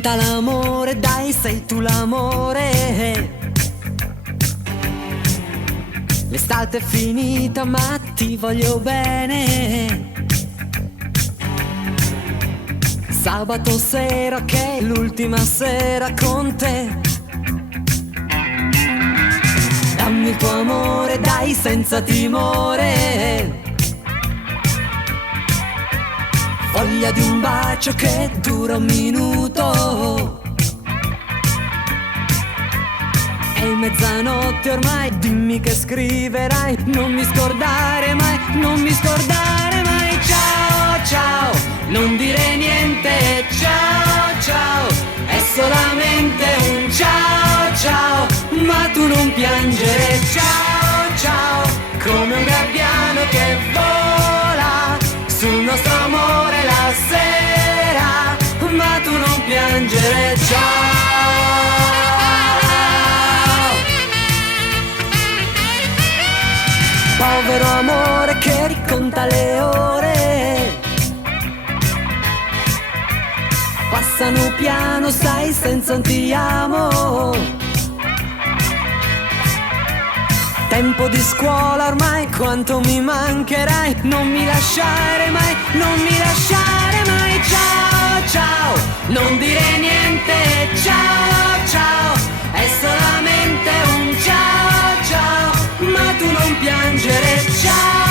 Canta l'amore, dai, sei tu l'amore. L'estate è finita ma ti voglio bene. Sabato sera che è l'ultima sera con te. Dammi il tuo amore, dai, senza timore. Voglia di un bacio che dura un minuto. È mezzanotte ormai, dimmi che scriverai. Non mi scordare mai, non mi scordare mai. Ciao, ciao, non dire niente. Ciao, ciao, è solamente un ciao, ciao. Ma tu non piangere. Ciao, ciao, come un gabbiano che vola sul nostro amore la sera. Ma tu non piangere. Ciao. Povero amore che riconta le ore. Passano piano, sai, senza un ti amo. Tempo di scuola ormai, quanto mi mancherai. Non mi lasciare mai, non mi lasciare mai. Ciao, ciao, non dire niente. Ciao, ciao, è solamente un ciao, ciao. Ma tu non piangere. Ciao.